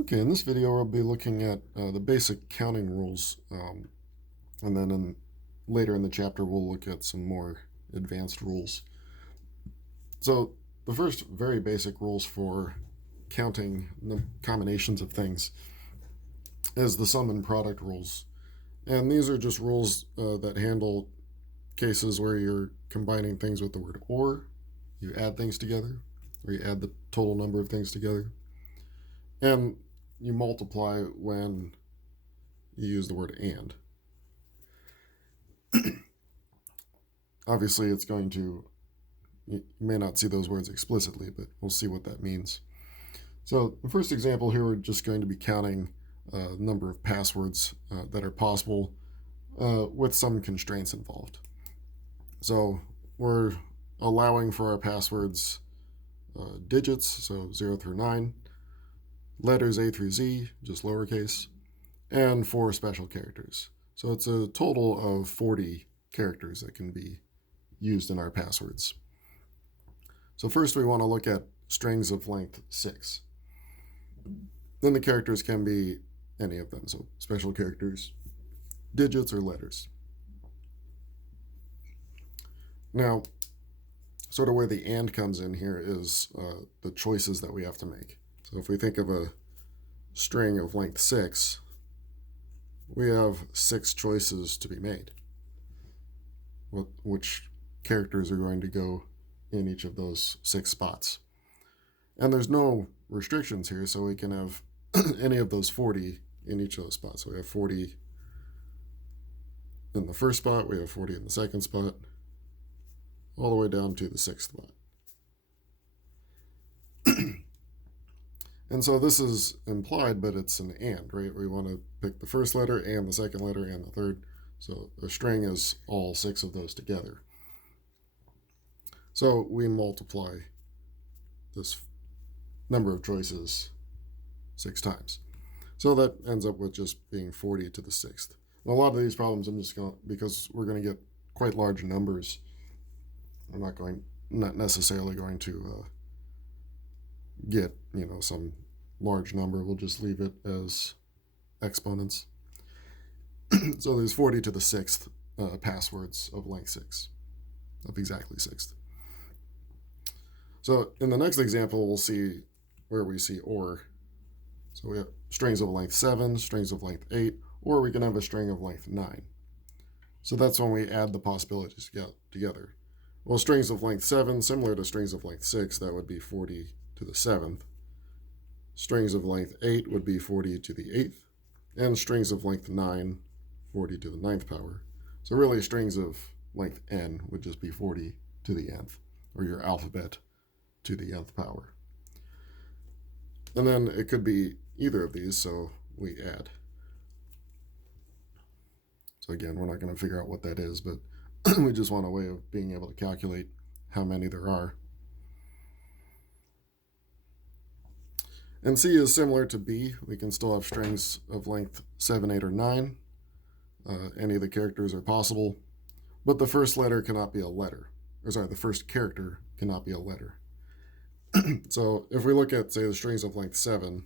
Okay, in this video we'll be looking at the basic counting rules, and then later in the chapter we'll look at some more advanced rules. So the first very basic rules for counting the combinations of things is the sum and product rules. And these are just rules that handle cases where you're combining things with the word or, you add things together, or you add the total number of things together, and you multiply when you use the word and. Obviously, it's going to, you may not see those words explicitly, but we'll see what that means. So the first example here, we're just going to be counting the number of passwords that are possible with some constraints involved. So we're allowing for our passwords digits, so 0 through 9, letters A through Z, just lowercase, and 4 special characters. So it's a total of 40 characters that can be used in our passwords. So first we want to look at strings of length 6. Then the characters can be any of them, so special characters, digits, or letters. Now, sort of where the and comes in here is the choices that we have to make. So if we think of a string of length 6, we have 6 choices to be made. Which characters are going to go in each of those 6 spots. And there's no restrictions here, so we can have any of those 40 in each of those spots. So we have 40 in the first spot, we have 40 in the second spot, all the way down to the 6th spot. And so this is implied, but it's an and, right? We want to pick the first letter and the second letter and the third. So a string is all 6 of those together. So we multiply this number of choices 6 times. So that ends up with just being 40 to the 6th. And a lot of these problems I'm just going to, because we're going to get quite large numbers, I'm not necessarily going to get, some large number. We'll just leave it as exponents. So there's 40 to the 6th passwords of length 6, of exactly 6th. So in the next example, we'll see where we see or. So we have strings of length 7, strings of length 8, or we can have a string of length 9. So that's when we add the possibilities together. Well, strings of length 7, similar to strings of length 6, that would be 40 to the 7th. Strings of length 8 would be 40 to the 8th. And strings of length 9, 40 to the 9th power. So really strings of length n would just be 40 to the nth, or your alphabet to the nth power. And then it could be either of these, so we add. So again, we're not going to figure out what that is, but we just want a way of being able to calculate how many there are. And C is similar to B. We can still have strings of length 7, 8, or 9. Any of the characters are possible, but the first letter cannot be a letter. The first character cannot be a letter. So if we look at, say, the strings of length 7,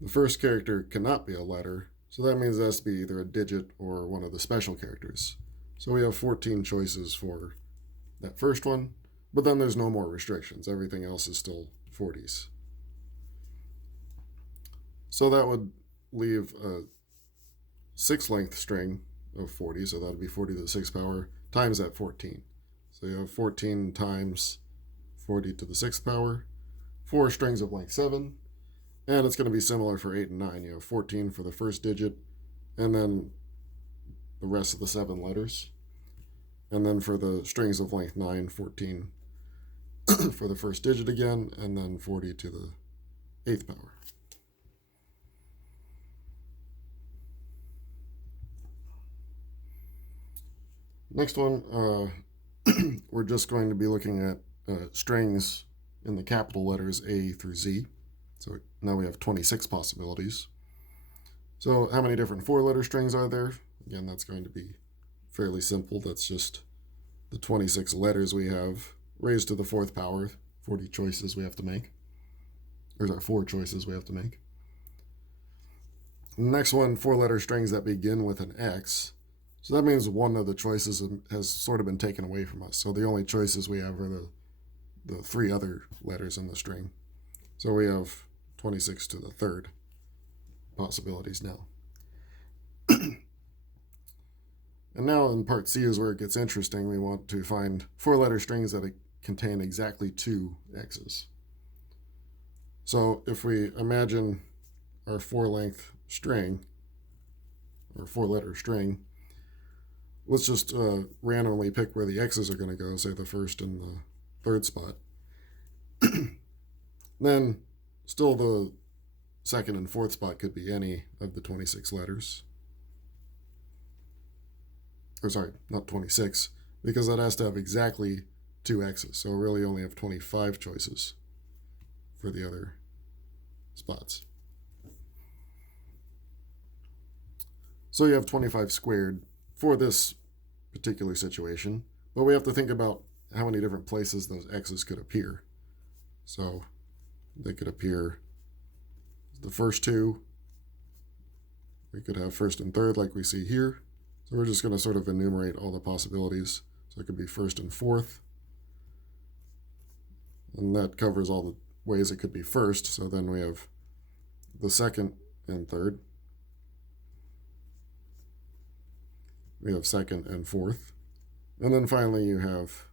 the first character cannot be a letter, so that means it has to be either a digit or one of the special characters. So we have 14 choices for that first one, but then there's no more restrictions. Everything else is still 40s. So that would leave a 6-length string of 40, so that would be 40 to the 6th power times that 14. So you have 14 times 40 to the 6th power, 4 strings of length 7, and it's going to be similar for 8 and 9. You have 14 for the first digit, and then the rest of the 7 letters. And then for the strings of length 9, 14 for the first digit again, and then 40 to the 8th power. Next one, we're just going to be looking at strings in the capital letters A through Z. So now we have 26 possibilities. So how many different 4-letter strings are there? Again, that's going to be fairly simple. That's just the 26 letters we have raised to the 4th power, 40 choices we have to make. There's our 4 choices we have to make. The next one, 4-letter strings that begin with an X. So that means one of the choices has sort of been taken away from us. So the only choices we have are the 3 other letters in the string. So we have 26 to the 3rd possibilities now. And now in part C is where it gets interesting. We want to find 4-letter strings that contain exactly 2 X's. So if we imagine our 4-length string, or 4-letter string, let's just randomly pick where the X's are going to go, say the 1st and the 3rd spot. Then still the 2nd and 4th spot could be any of the 26 letters. Or sorry, not 26, because that has to have exactly 2 X's. So we really only have 25 choices for the other spots. So you have 25 squared for this particular situation, but we have to think about how many different places those X's could appear. So they could appear the first 2. We could have 1st and 3rd like we see here. So we're just going to sort of enumerate all the possibilities. So it could be 1st and 4th. And that covers all the ways it could be 1st. So then we have the 2nd and 3rd. We have 2nd and 4th. And then finally you have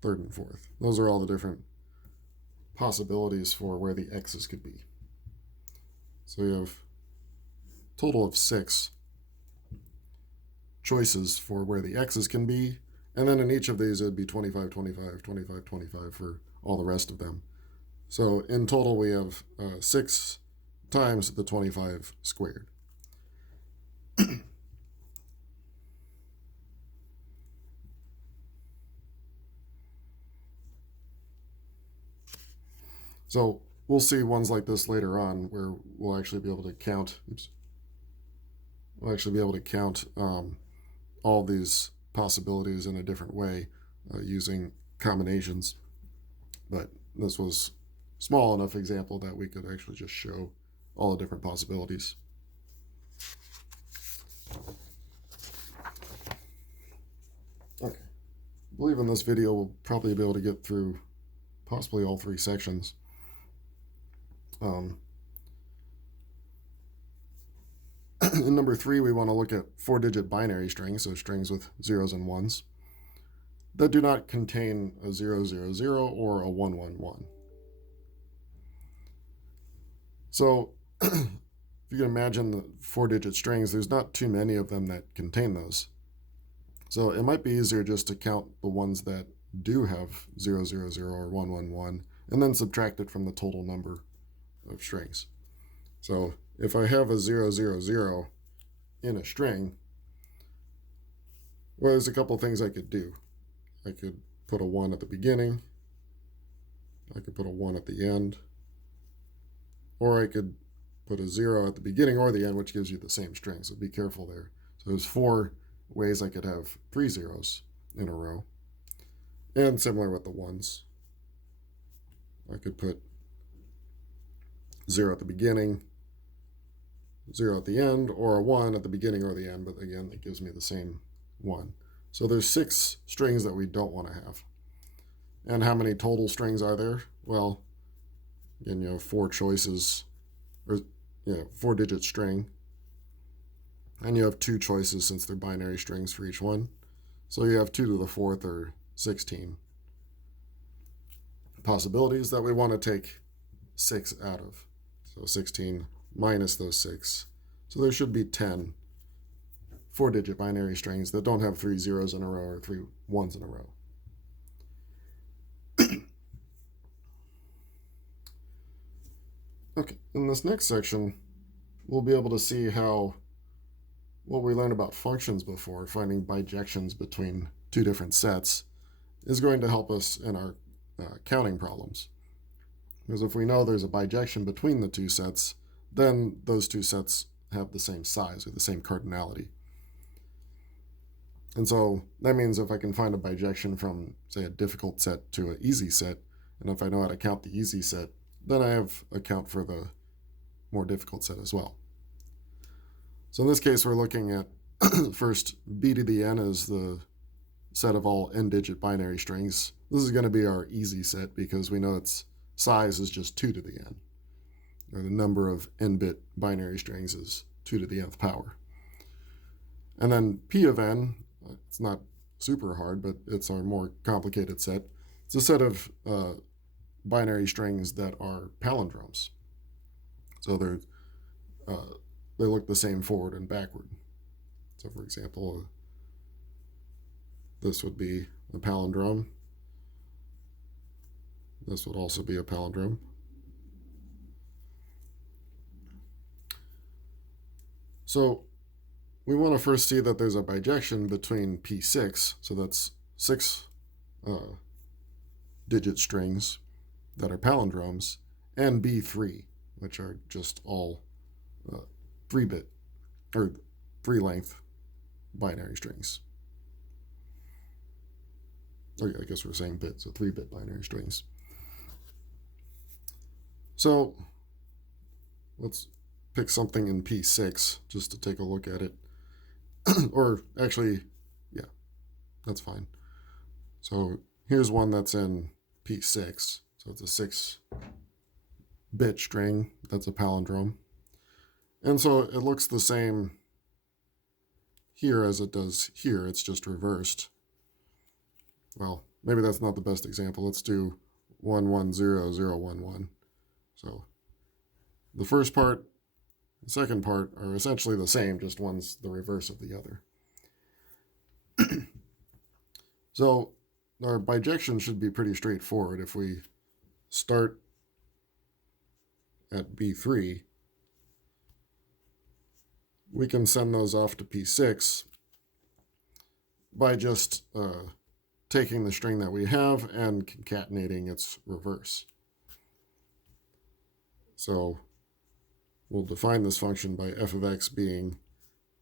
3rd and 4th. Those are all the different possibilities for where the X's could be. So you have a total of 6 choices for where the X's can be, and then in each of these it would be 25, 25, 25, 25 for all the rest of them. So in total we have 6 times the 25 squared. So we'll see ones like this later on where we'll actually be able to count. We'll actually be able to count all these possibilities in a different way using combinations. But this was a small enough example that we could actually just show all the different possibilities. Okay. I believe in this video we'll probably be able to get through possibly all 3 sections. In number 3, we want to look at 4-digit binary strings, so strings with 0s and 1s, that do not contain a 000 or a 111. So if you can imagine the 4-digit strings, there's not too many of them that contain those. So it might be easier just to count the ones that do have 000 or 111 and then subtract it from the total number of strings. So if I have a 000 in a string, well, there's a couple things I could do. I could put a 1 at the beginning, I could put a 1 at the end, or I could put a 0 at the beginning or the end, which gives you the same string, so be careful there. So there's 4 ways I could have 3 zeros in a row. And similar with the 1s. I could put 0 at the beginning, 0 at the end, or a 1 at the beginning or the end, but again, it gives me the same 1. So there's 6 strings that we don't want to have. And how many total strings are there? Well, again, you have 4 choices, or 4-digit string. And you have 2 choices since they're binary strings for each one. So you have 2 to the 4th, or 16 possibilities that we want to take 6 out of. So 16 minus those 6. So there should be 10 4-digit binary strings that don't have 3 zeros in a row or 3 1s in a row. Okay, in this next section, we'll be able to see how what we learned about functions before, finding bijections between 2 different sets, is going to help us in our counting problems. Because if we know there's a bijection between the 2 sets, then those 2 sets have the same size or the same cardinality. And so that means if I can find a bijection from, say, a difficult set to an easy set, and if I know how to count the easy set, then I have account for the more difficult set as well. So in this case, we're looking at first b to the n is the set of all n-digit binary strings. This is going to be our easy set because we know its size is just 2 to the n, or the number of n-bit binary strings is 2 to the nth power. And then p of n, it's not super hard, but it's our more complicated set. It's a set of binary strings that are palindromes. So they look the same forward and backward. So for example, this would be a palindrome. This would also be a palindrome. So we want to first see that there's a bijection between P6, so that's 6 digit strings that are palindromes, and B3, which are just all 3-bit or 3-length binary strings. Oh yeah, I guess we're saying bit, so 3-bit binary strings. So let's pick something in P6 just to take a look at it. Or actually, yeah, that's fine. So here's one that's in P6. So it's a 6-bit string. That's a palindrome. And so it looks the same here as it does here. It's just reversed. Well, maybe that's not the best example. Let's do 110011. So the first part, the second part are essentially the same, just one's the reverse of the other. So our bijection should be pretty straightforward. If we start at B3, we can send those off to P6 by just taking the string that we have and concatenating its reverse. So we'll define this function by f of x being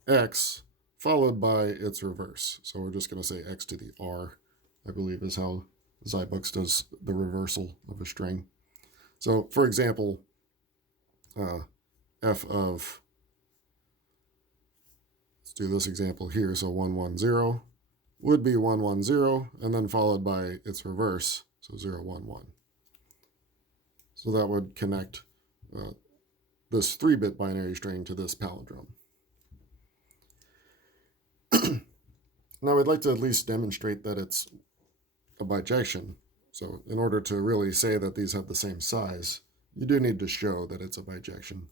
x followed by its reverse. So we're just going to say x to the r, I believe is how Zybooks does the reversal of a string. So for example, f of, let's do this example here, so 110 would be 110 and then followed by its reverse, so 011. So that would connect this 3-bit binary string to this palindrome. Now we'd like to at least demonstrate that it's a bijection. So in order to really say that these have the same size, you do need to show that it's a bijection.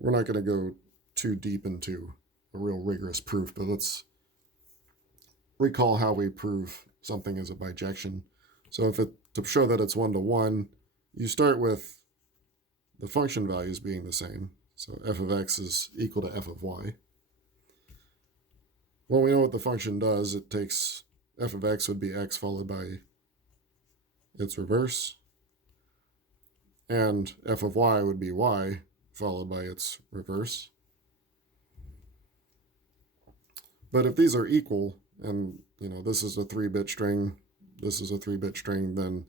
We're not going to go too deep into a real rigorous proof, but let's recall how we prove something as a bijection. So to show that it's 1-to-1, you start with the function values being the same. So f of x is equal to f of y. Well, we know what the function does. It takes f of x would be x followed by its reverse, and f of y would be y followed by its reverse. But if these are equal, and this is a 3-bit string, this is a 3-bit string, then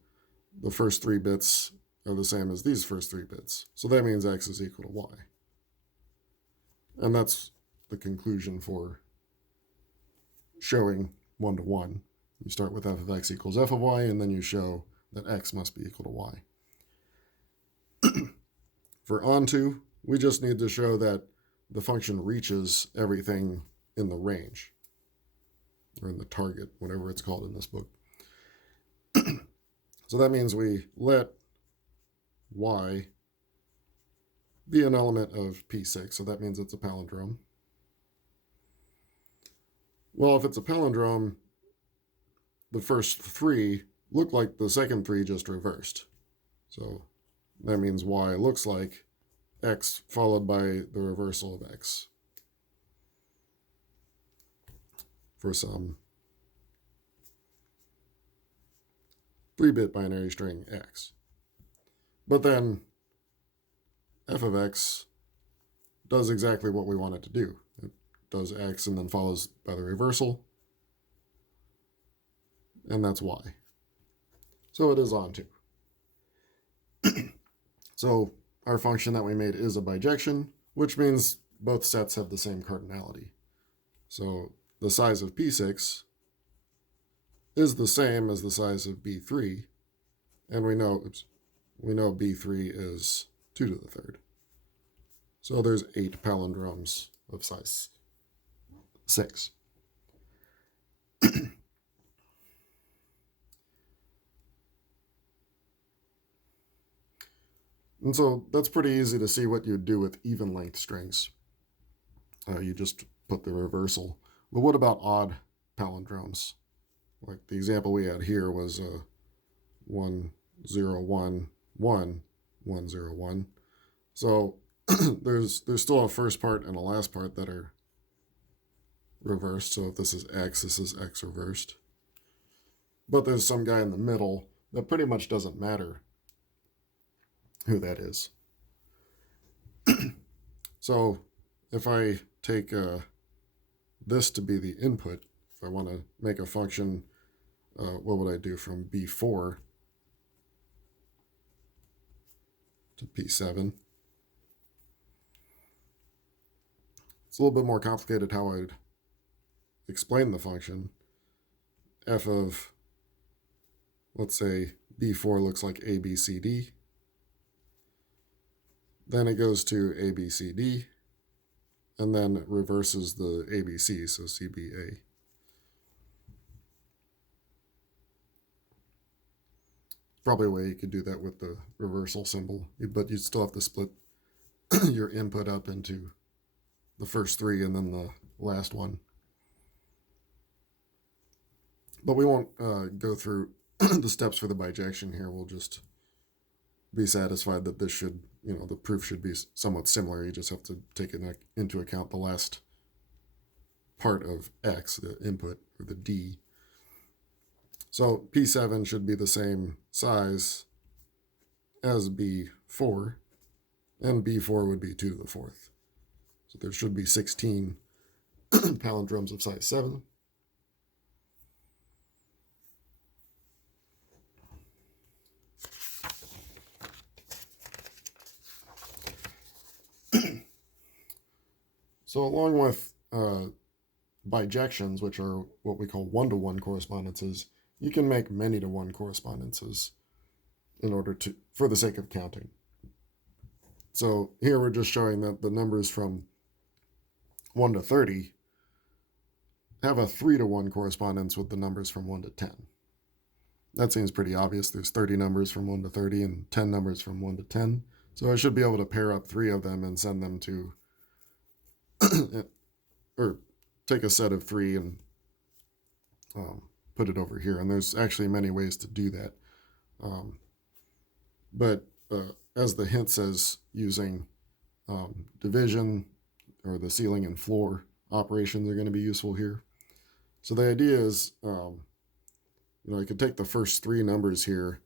the first 3 bits are the same as these first 3 bits. So that means x is equal to y. And that's the conclusion for showing 1-to-1. You start with f of x equals f of y, and then you show that x must be equal to y. For onto, we just need to show that the function reaches everything in the range, or in the target, whatever it's called in this book. So that means we let y be an element of P6, so that means it's a palindrome. Well, if it's a palindrome, the first 3 look like the second 3 just reversed. So that means y looks like x followed by the reversal of x for some 3-bit binary string x. But then f of x does exactly what we want it to do. It does x and then follows by the reversal, and that's y. So it is onto. So our function that we made is a bijection, which means both sets have the same cardinality. So the size of P6 is the same as the size of B3, and we know B3 is 2 to the third. So there's 8 palindromes of size 6. And so that's pretty easy to see what you'd do with even length strings. You just put the reversal. But what about odd palindromes? Like the example we had here was 1, 0, 1, 1, 1, 0, 1. So there's still a first part and a last part that are reversed. So if this is x reversed. But there's some guy in the middle that pretty much doesn't matter who that is. So if I take this to be the input, if I want to make a function, what would I do from B4 to P7? It's a little bit more complicated how I'd explain the function. F of, let's say, B4 looks like ABCD. Then it goes to ABCD, and then it reverses the ABC, so CBA. Probably a way you could do that with the reversal symbol, but you'd still have to split your input up into the first 3 and then the last one. But we won't go through the steps for the bijection here. We'll just be satisfied that this should, the proof should be somewhat similar. You just have to take into account the last part of x, the input, or the D. So P7 should be the same size as B4, and B4 would be 2 to the 4th. So there should be 16 palindromes of size 7. So along with bijections, which are what we call one-to-one correspondences, you can make many-to-one correspondences for the sake of counting. So here we're just showing that the numbers from 1 to 30 have a 3-to-1 correspondence with the numbers from 1 to 10. That seems pretty obvious. There's 30 numbers from 1 to 30 and 10 numbers from 1 to 10. So I should be able to pair up 3 of them and send them to, or take a set of 3 and put it over here. And there's actually many ways to do that. But as the hint says, using division or the ceiling and floor operations are going to be useful here. So the idea is, I could take the first 3 numbers here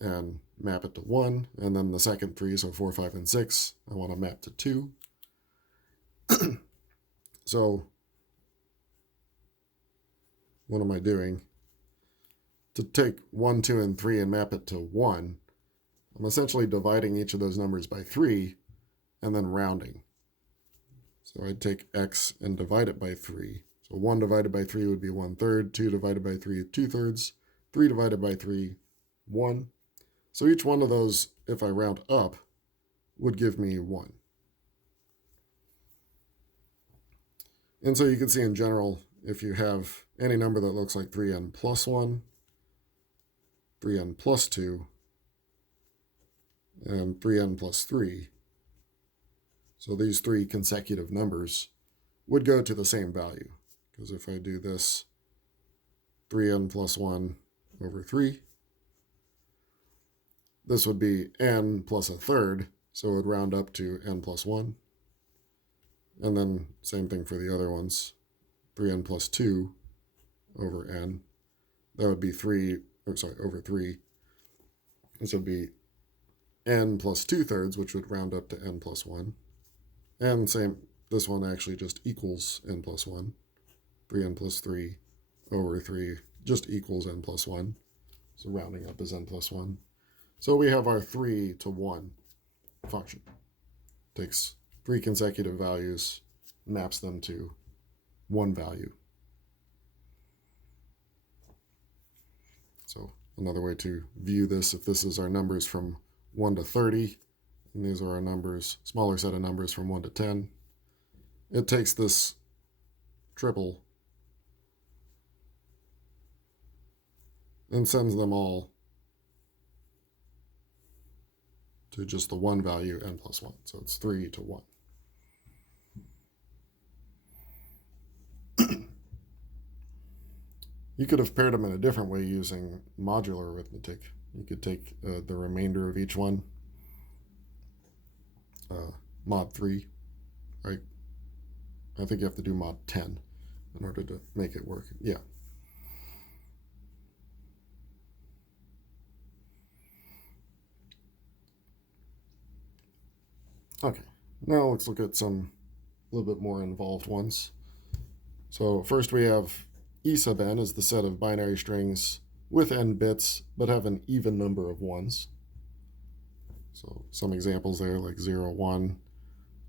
and map it to 1, and then the second 3, so 4, 5, and 6, I want to map to 2. So what am I doing? To take 1, 2, and 3 and map it to 1, I'm essentially dividing each of those numbers by 3 and then rounding. So I'd take x and divide it by 3. So 1 divided by 3 would be 1/3, 2 divided by 3, 2/3, 3 divided by 3, 1. So each one of those, if I round up, would give me 1. And so you can see in general, if you have any number that looks like 3n plus 1, 3n plus 2, and 3n plus 3, so these 3 consecutive numbers would go to the same value. Because if I do this 3n plus 1 over 3, this would be n plus 1/3, so it would round up to n plus 1. And then same thing for the other ones, 3n plus 2 over n. That would be over 3. This would be n plus 2/3, which would round up to n plus 1. And this one actually just equals n plus 1. 3n plus 3 over 3 just equals n plus 1. So rounding up is n plus 1. So we have our 3 to 1. function. Takes 3 consecutive values, maps them to one value. So another way to view this, if this is our numbers from 1 to 30, and these are our numbers, smaller set of numbers from 1 to 10, it takes this triple and sends them all to just the one value, n plus 1. So it's 3 to 1. You could have paired them in a different way using modular arithmetic. You could take the remainder of each one, mod 3, right? I think you have to do mod 10 in order to make it work. Yeah. Okay, now let's look at some a little bit more involved ones. So first we have E sub n is the set of binary strings with n bits but have an even number of ones. So some examples there like 0, 1,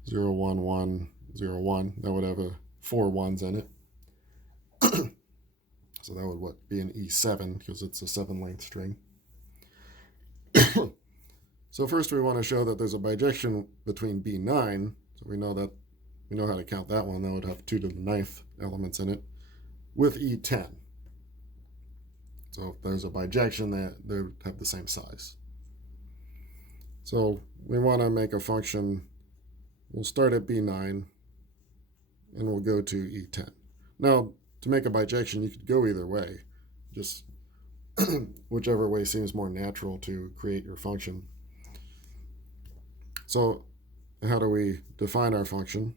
0, 1, 1, 0, 1. That would have 4 ones in it. So that would be an E7 because it's a 7-length string. So first we want to show that there's a bijection between B9. So we know how to count that one. That would have 2 to the 9th elements in it with E10. So if there's a bijection, they have the same size. So we want to make a function. We'll start at B9 and we'll go to E10. Now, to make a bijection, you could go either way, just whichever way seems more natural to create your function. So how do we define our function?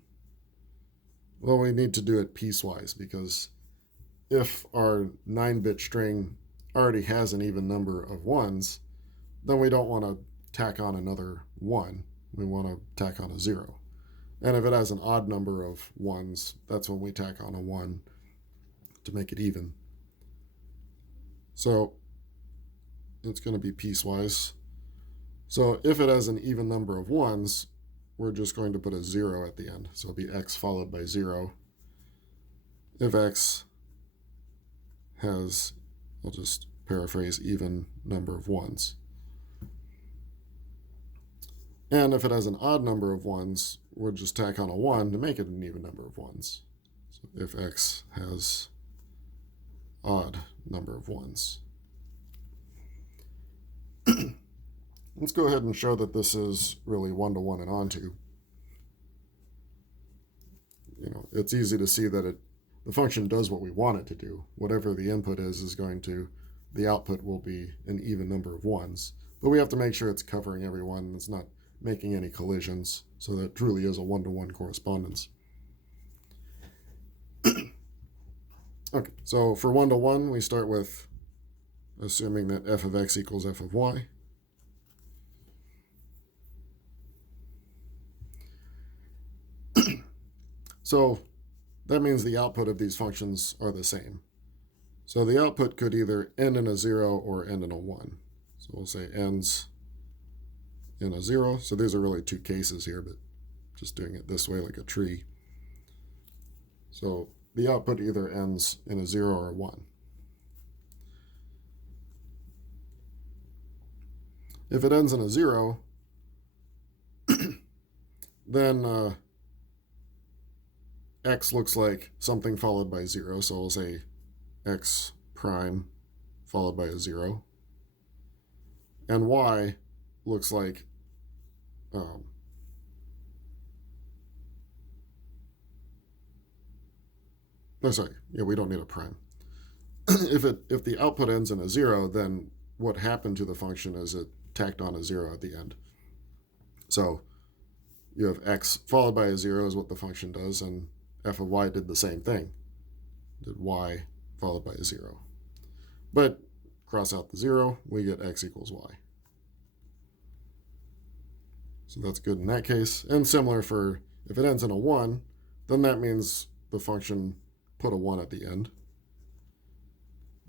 Well, we need to do it piecewise, because if our 9-bit string already has an even number of ones, then we don't want to tack on another 1. We want to tack on a 0. And if it has an odd number of ones, that's when we tack on a 1 to make it even. So it's going to be piecewise. So if it has an even number of ones, we're just going to put a 0 at the end. So it'll be x followed by 0. If x has, I'll just paraphrase, even number of ones. And if it has an odd number of ones, we'll just tack on a 1 to make it an even number of ones. So if x has odd number of ones. Let's go ahead and show that this is really 1 to 1 and onto. It's easy to see that the function does what we want it to do. Whatever the input is the output will be an even number of ones. But we have to make sure it's covering everyone and it's not making any collisions, so that it truly is a 1-to-1 correspondence. Okay, so for 1 to 1, we start with assuming that f of x equals f of y. So that means the output of these functions are the same. So the output could either end in a 0 or end in a 1. So we'll say ends in a 0. So these are really 2 cases here, but just doing it this way like a tree. So the output either ends in a 0 or a 1. If it ends in a 0, then x looks like something followed by 0, so we'll say x prime followed by a 0. And y looks like we don't need a prime. If the output ends in a 0, then what happened to the function is it tacked on a 0 at the end. So you have x followed by a 0 is what the function does, and f of y did the same thing. Did y followed by a 0. But cross out the 0, we get x equals y. So that's good in that case. And similar for if it ends in a 1, then that means the function put a 1 at the end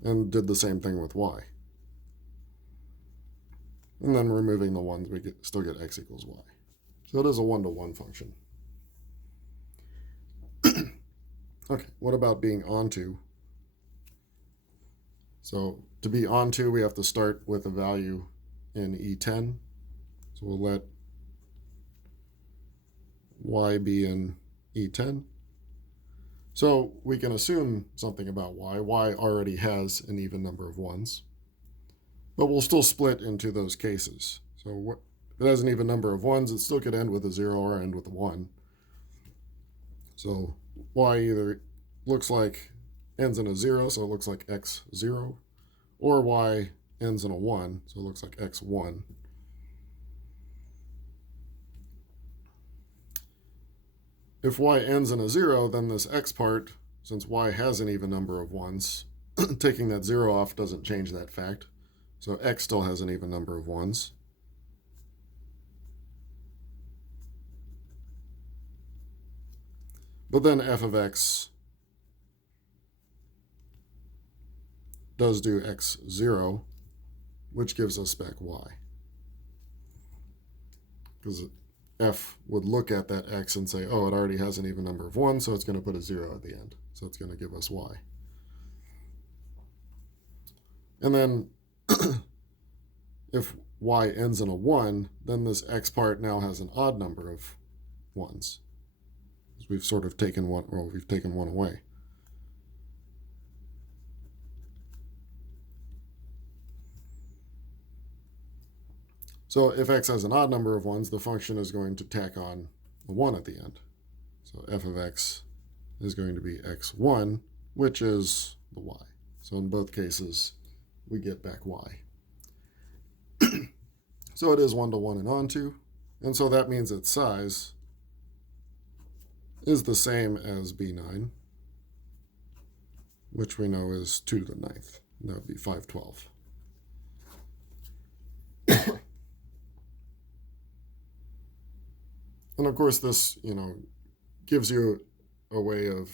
and did the same thing with y. And then removing the 1s, we still get x equals y. So it is a one-to-one function. Okay, what about being onto? So to be onto, we have to start with a value in E10. So we'll let y be in E10. So we can assume something about y. Y already has an even number of ones. But we'll still split into those cases. So if it has an even number of ones, it still could end with a 0 or end with a 1. So y either looks like ends in a 0, so it looks like x0, or y ends in a 1, so it looks like x1. If y ends in a 0, then this x part, since y has an even number of ones, taking that 0 off doesn't change that fact. So x still has an even number of ones. But then f of x does do x0, which gives us back y. Because f would look at that x and say, oh, it already has an even number of 1, so it's going to put a 0 at the end. So it's going to give us y. And then if y ends in a 1, then this x part now has an odd number of 1s. We've sort of taken one, well, we've taken one away. So if x has an odd number of 1s, the function is going to tack on a 1 at the end. So f of x is going to be x1, which is the y. So in both cases, we get back y. So it is one-to-one and onto, and so that means its size is the same as b9, which we know is 2 to the 9th. That would be 512. And of course, this, gives you a way of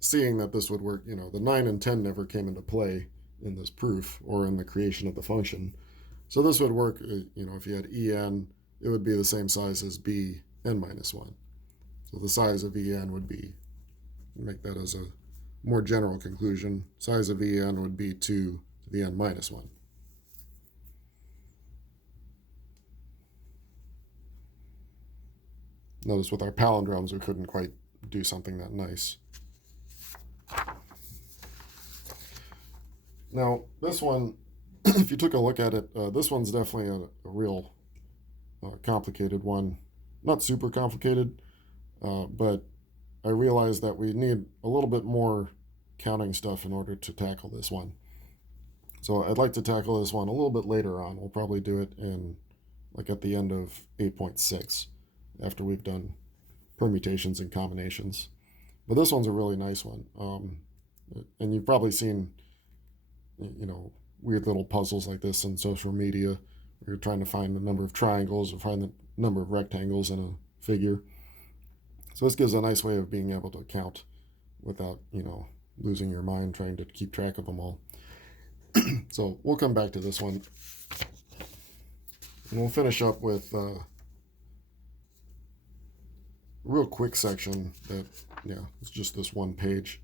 seeing that this would work. The 9 and 10 never came into play in this proof or in the creation of the function. So this would work, if you had en, it would be the same size as bn minus 1. So the size of en would be, make that as a more general conclusion, size of en would be 2 to the n minus 1. Notice with our palindromes, we couldn't quite do something that nice. Now, this one, if you took a look at it, this one's definitely a real complicated one. Not super complicated, but I realized that we need a little bit more counting stuff in order to tackle this one. So I'd like to tackle this one a little bit later on. We'll probably do it at the end of 8.6. After we've done permutations and combinations. But this one's a really nice one. And you've probably seen, weird little puzzles like this in social media where you're trying to find the number of triangles or find the number of rectangles in a figure. So this gives a nice way of being able to count without, losing your mind trying to keep track of them all. So we'll come back to this one. And we'll finish up with real quick section that, it's just this one page.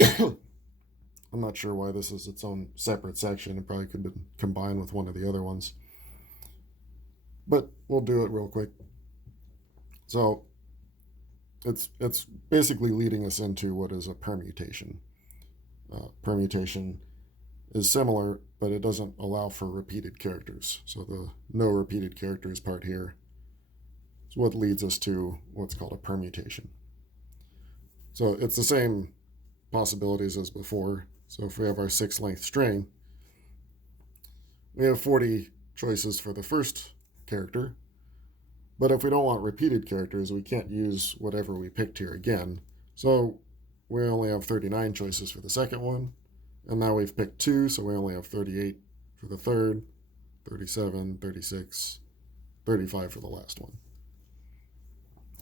I'm not sure why this is its own separate section. It probably could have been combined with one of the other ones. But we'll do it real quick. So it's basically leading us into what is a permutation. Permutation is similar, but it doesn't allow for repeated characters. So the no repeated characters part here is what leads us to what's called a permutation. So it's the same possibilities as before. So if we have our 6-length string, we have 40 choices for the first character. But if we don't want repeated characters, we can't use whatever we picked here again. So we only have 39 choices for the second one. And now we've picked 2, so we only have 38 for the third, 37, 36, 35 for the last one.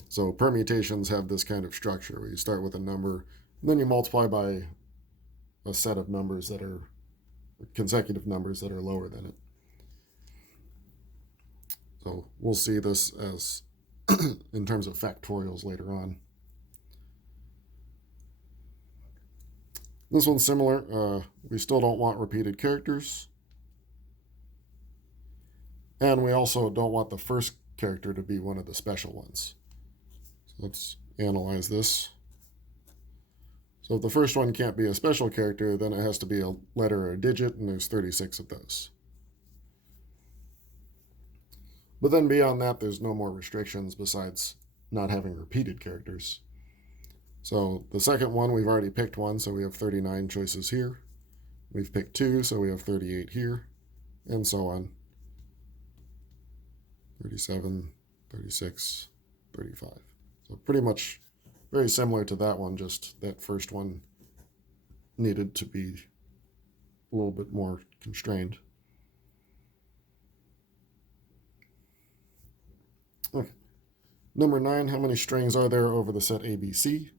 So permutations have this kind of structure where you start with a number, and then you multiply by a set of numbers that are consecutive numbers that are lower than it. So we'll see this as in terms of factorials later on. This one's similar. We still don't want repeated characters. And we also don't want the first character to be one of the special ones. So let's analyze this. So if the first one can't be a special character, then it has to be a letter or a digit, and there's 36 of those. But then beyond that, there's no more restrictions besides not having repeated characters. So the second one, we've already picked one, so we have 39 choices here. We've picked two, so we have 38 here, and so on. 37, 36, 35. So pretty much very similar to that one, just that first one needed to be a little bit more constrained. Okay. Number 9, how many strings are there over the set ABC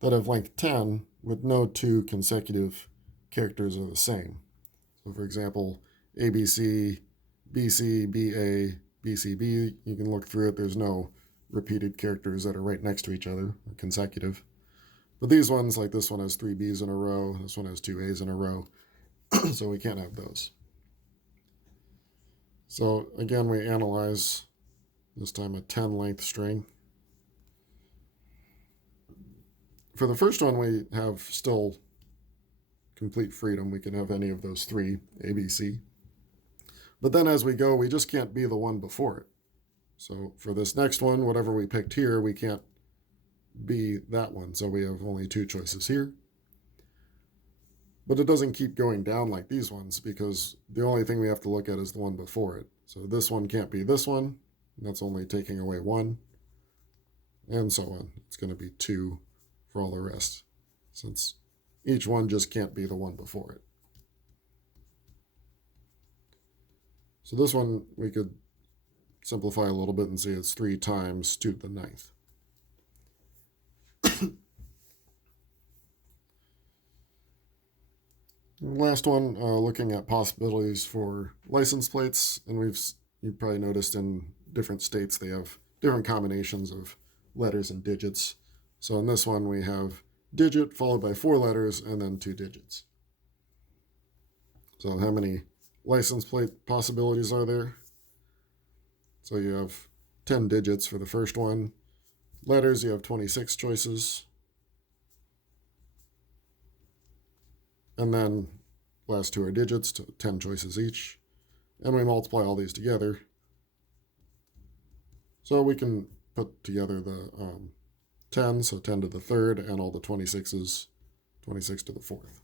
that have length 10 with no two consecutive characters are the same? So for example, ABC, BC, BA, BCB, you can look through it. There's no repeated characters that are right next to each other, or consecutive. But these ones, like this one has 3 B's in a row, this one has 2 A's in a row, so we can't have those. So again, we analyze this time a 10 length string. For the first one, we have still complete freedom. We can have any of those 3, A, B, C. But then as we go, we just can't be the one before it. So for this next one, whatever we picked here, we can't be that one. So we have only 2 choices here. But it doesn't keep going down like these ones, because the only thing we have to look at is the one before it. So this one can't be this one. That's only taking away 1. And so on. It's going to be 2 for all the rest, since each one just can't be the one before it. So this one we could simplify a little bit and see it's 3 times 2 to the 9th. Last one, looking at possibilities for license plates, and you've probably noticed in different states they have different combinations of letters and digits. So in this one we have digit followed by 4 letters and then 2 digits. So how many license plate possibilities are there? So you have 10 digits for the first one. Letters, you have 26 choices. And then last 2 are digits, 10 choices each. And we multiply all these together. So we can put together the 10, so 10 to the 3rd, and all the 26s, 26 to the 4th.